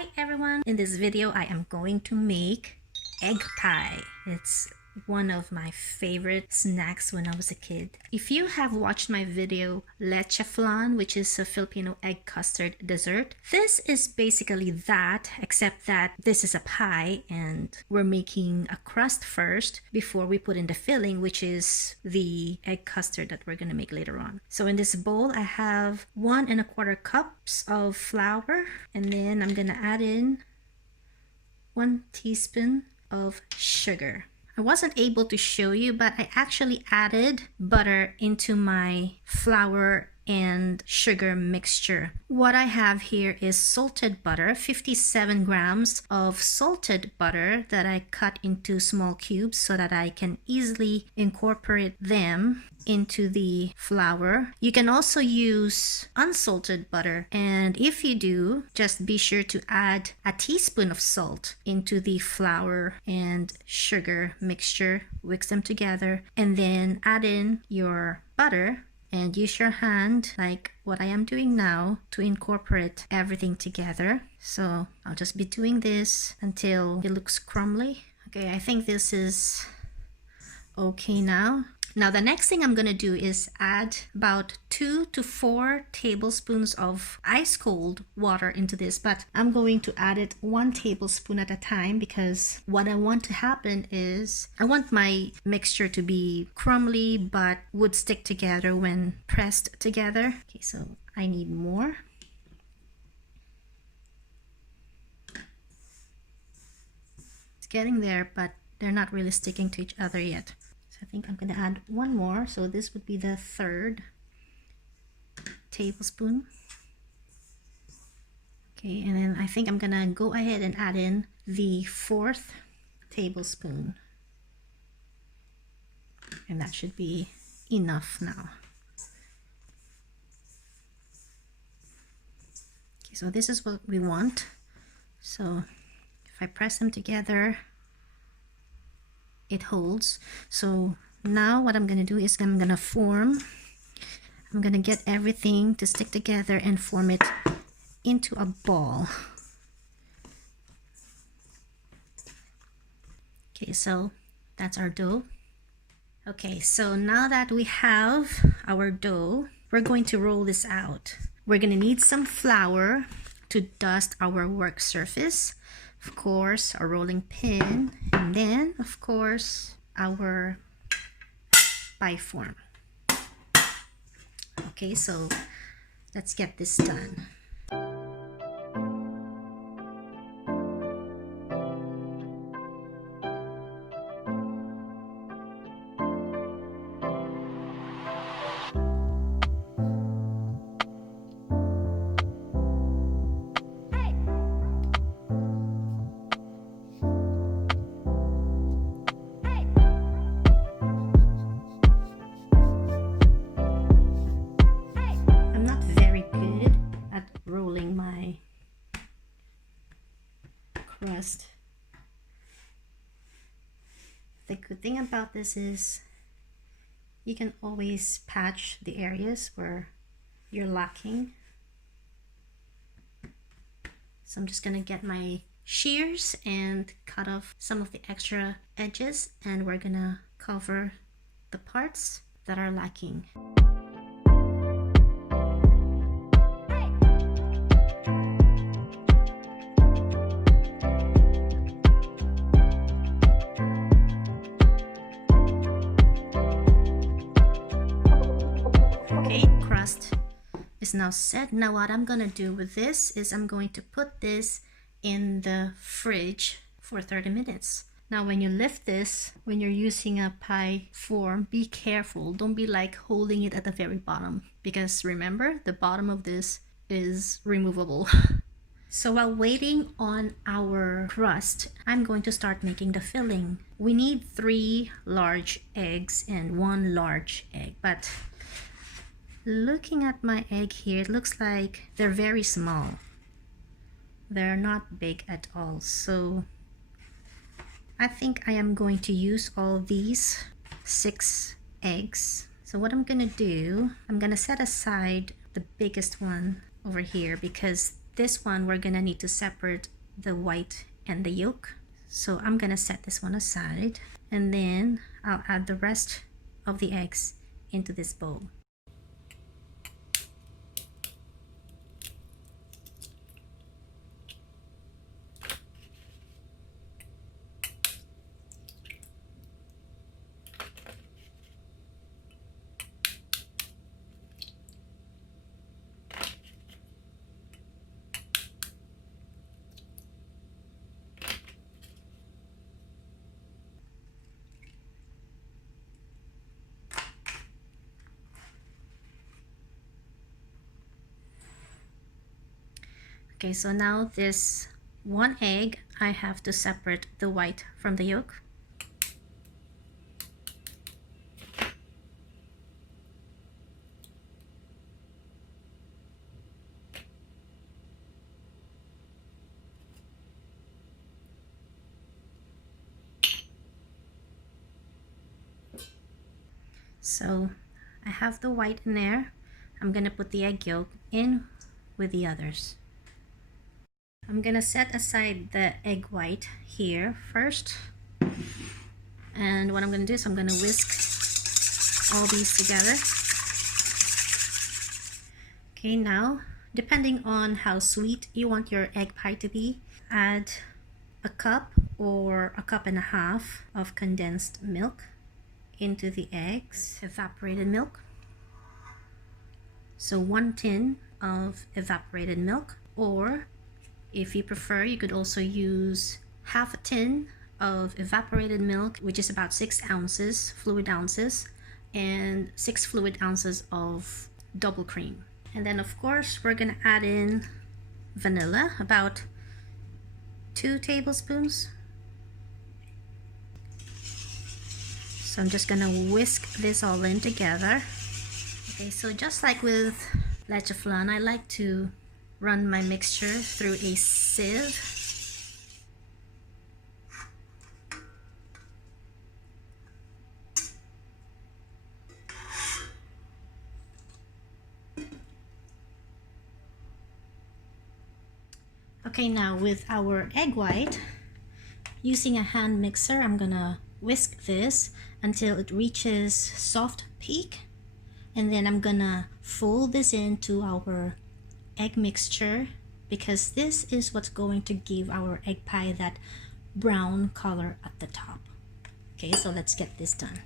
Hi everyone! In this video, I am going to make egg pie. It's one of my favorite snacks when I was a kid. If you have watched my video Leche Flan, which is a Filipino egg custard dessert, this is basically that, except that this is a pie and we're making a crust first before we put in the filling, which is the egg custard that we're gonna make later on. So in this bowl, I have 1¼ cups of flour, and then I'm gonna add in 1 teaspoon of sugar. I wasn't able to show you, but I actually added butter into my flour and sugar mixture. What I have here is salted butter, 57 grams of salted butter that I cut into small cubes so that I can easily incorporate them into the flour. You can also use unsalted butter, and if you do, just be sure to add a teaspoon of salt into the flour and sugar mixture, mix them together, and then add in your butter and use your hand like what I am doing now to incorporate everything together. So I'll just be doing this until it looks crumbly. Okay, I think this is okay now. Now the next thing I'm gonna do is add about 2 to 4 tablespoons of ice cold water into this, but I'm going to add it 1 tablespoon at a time because what I want to happen is I want my mixture to be crumbly but would stick together when pressed together. Okay, so I need more. It's getting there, but they're not really sticking to each other yet. I think I'm gonna add 1 more, so this would be the 3rd tablespoon. Okay, and then I think I'm gonna go ahead and add in the 4th tablespoon, and that should be enough now. Okay, so this is what we want. So if I press them together, it holds. So now what I'm gonna do is I'm gonna get everything to stick together and form it into a ball. Okay, so that's our dough. Okay, so now that we have our dough, we're going to roll this out. We're gonna need some flour to dust our work surface. Of course, a rolling pin, and then, of course, our pie form. Okay, so let's get this done. Crust. The good thing about this is you can always patch the areas where you're lacking. So I'm just gonna get my shears and cut off some of the extra edges, and we're gonna cover the parts that are lacking. Crust is now set. Now what I'm gonna do with this is I'm going to put this in the fridge for 30 minutes. Now when you lift this, when you're using a pie form, be careful. Don't be like holding it at the very bottom, because remember, the bottom of this is removable. So while waiting on our crust, I'm going to start making the filling. We need 3 large eggs and 1 large egg, but looking at my egg here, it looks like they're very small. They're not big at all. So I think I am going to use all these 6 eggs. So what I'm gonna do, I'm gonna set aside the biggest one over here because this one we're gonna need to separate the white and the yolk. So I'm gonna set this one aside, and then I'll add the rest of the eggs into this bowl. Okay, so now this one egg, I have to separate the white from the yolk. So I have the white in there. I'm gonna put the egg yolk in with the others. I'm gonna set aside the egg white here first, and what I'm gonna do is I'm gonna whisk all these together. Okay, now depending on how sweet you want your egg pie to be, add a cup or a cup and a half of condensed milk into the eggs. Evaporated milk, so 1 tin of evaporated milk, or if you prefer, you could also use half a tin of evaporated milk, which is about 6 ounces, fluid ounces, and 6 fluid ounces of double cream. And then of course, we're gonna add in vanilla, about 2 tablespoons. So I'm just gonna whisk this all in together. Okay, so just like with leche flan, I like to run my mixture through a sieve. Okay, now with our egg white, using a hand mixer, I'm gonna whisk this until it reaches soft peak, and then I'm gonna fold this into our egg mixture, because this is what's going to give our egg pie that brown color at the top. Okay, so let's get this done.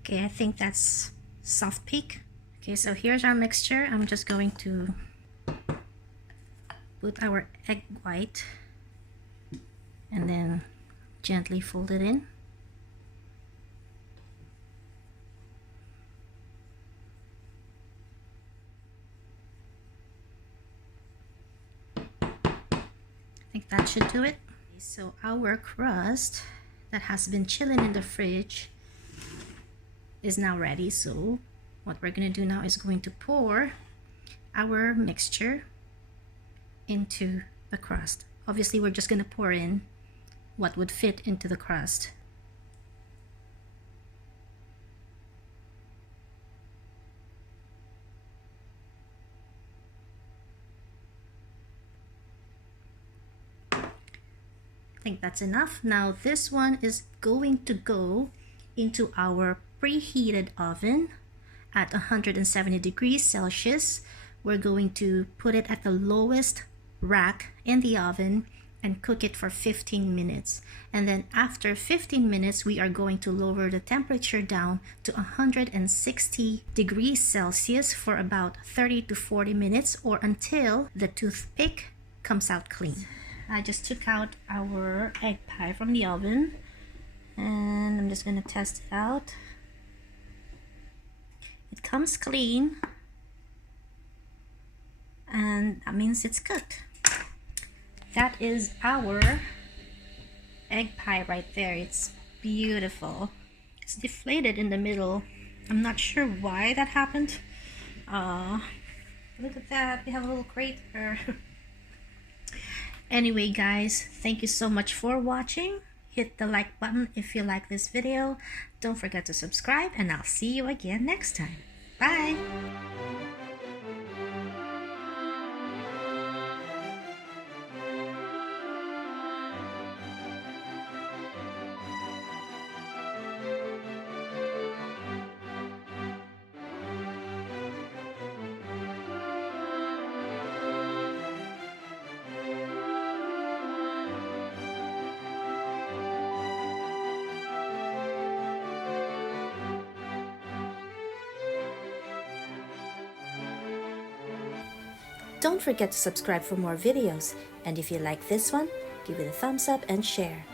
Okay, I think that's soft peak. Okay, so here's our mixture. I'm just going to put our egg white and then gently fold it in. I think that should do it. So our crust that has been chilling in the fridge is now ready. So what we're going to do now is going to pour our mixture into the crust. Obviously, we're just going to pour in what would fit into the crust. I think that's enough. Now this one is going to go into our preheated oven at 170 degrees Celsius. We're going to put it at the lowest rack in the oven and cook it for 15 minutes. And then after 15 minutes, we are going to lower the temperature down to 160 degrees Celsius for about 30 to 40 minutes, or until the toothpick comes out clean. I just took out our egg pie from the oven, and I'm just gonna test it out. It comes clean, and that means it's cooked. That is our egg pie right there. It's beautiful. It's deflated in the middle. I'm not sure why that happened. Look at that, we have a little crater. Anyway guys, thank you so much for watching. hit the like button if you like this video. Don't forget to subscribe, and I'll see you again next time. Bye! Don't forget to subscribe for more videos, and if you like this one, give it a thumbs up and share.